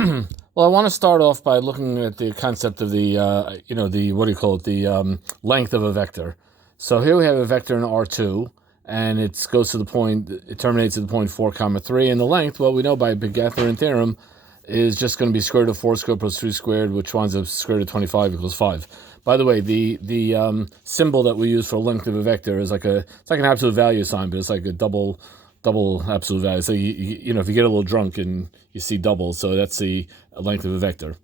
Well, I want to start off by looking at the concept of the, length of a vector. So here we have a vector in R2, and it goes to the point, it terminates at the point 4, comma 3, and the length, well, we know by Pythagorean theorem, is just going to be square root of 4 squared plus 3 squared, which winds up square root of 25 equals 5. By the way, the symbol that we use for length of a vector is it's like an absolute value sign, but it's like a double absolute value. So if you get a little drunk and you see double, so that's the length of a vector.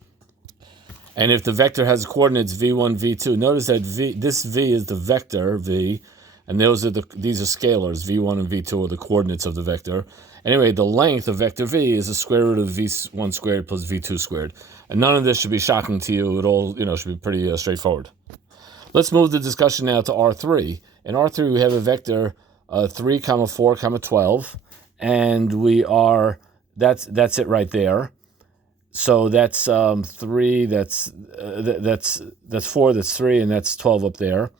And if the vector has coordinates v1, v2, notice that this v is the vector v, and these are scalars. v1 and v2 are the coordinates of the vector. Anyway, the length of vector v is the square root of v1 squared plus v2 squared. And none of this should be shocking to you at all. Should be pretty straightforward. Let's move the discussion now to R3. In R3, we have a vector 3, comma 4, comma 12, and that's it right there. So that's 3, that's 4, that's 3, and that's 12 up there.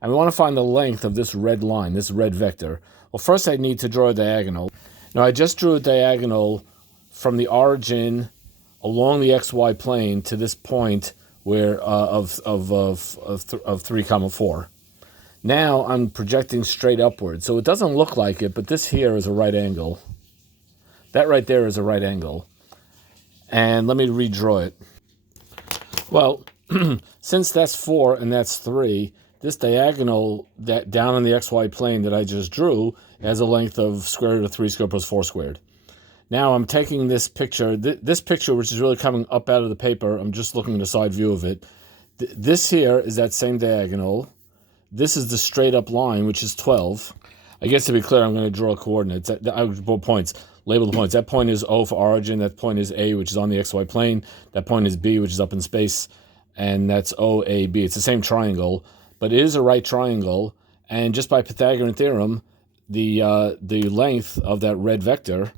And we want to find the length of this red line, this red vector. Well, first I need to draw a diagonal. Now I just drew a diagonal from the origin along the xy plane to this point where of 3, comma 4. Now I'm projecting straight upward. So it doesn't look like it, but this here is a right angle. That right there is a right angle. And let me redraw it. Well, since that's 4 and that's 3, this diagonal that down on the xy plane that I just drew has a length of square root of 3 squared plus 4 squared. Now I'm taking this picture, this picture, which is really coming up out of the paper. I'm just looking at a side view of it. This here is that same diagonal. This is the straight up line, which is 12. I guess to be clear, I'm going to draw coordinates. Points. Label the points. That point is O for origin. That point is A, which is on the xy plane. That point is B, which is up in space. And that's OAB. It's the same triangle, but it is a right triangle. And just by Pythagorean theorem, the length of that red vector,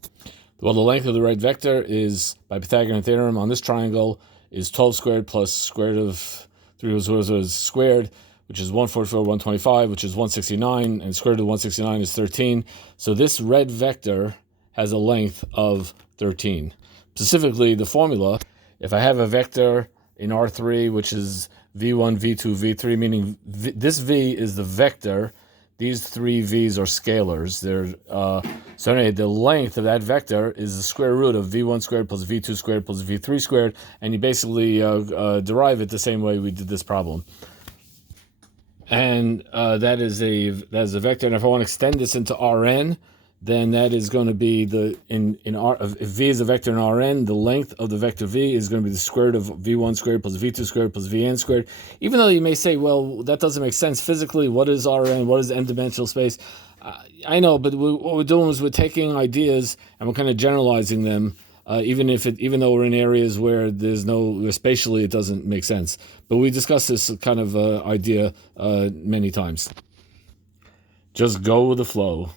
the length of the red vector is, by Pythagorean theorem, on this triangle, is 12 squared plus square root of 3 squared, which is 144, 125, which is 169, and square root of 169 is 13. So this red vector has a length of 13. Specifically, the formula, if I have a vector in R3, which is v1, v2, v3, meaning this v is the vector, these 3 v's are scalars. So anyway, the length of that vector is the square root of v1 squared plus v2 squared plus v3 squared, and you basically derive it the same way we did this problem. And that is a vector. And if I want to extend this into Rn, then that is going to be if v is a vector in Rn, the length of the vector v is going to be the square root of v1 squared plus v2 squared plus vn squared. Even though you may say, well, that doesn't make sense physically. What is Rn? What is n-dimensional space? I know, but what we're doing is we're taking ideas and we're kind of generalizing them. Even though we're in areas where spatially it doesn't make sense. But we discussed this kind of idea many times. Just go with the flow.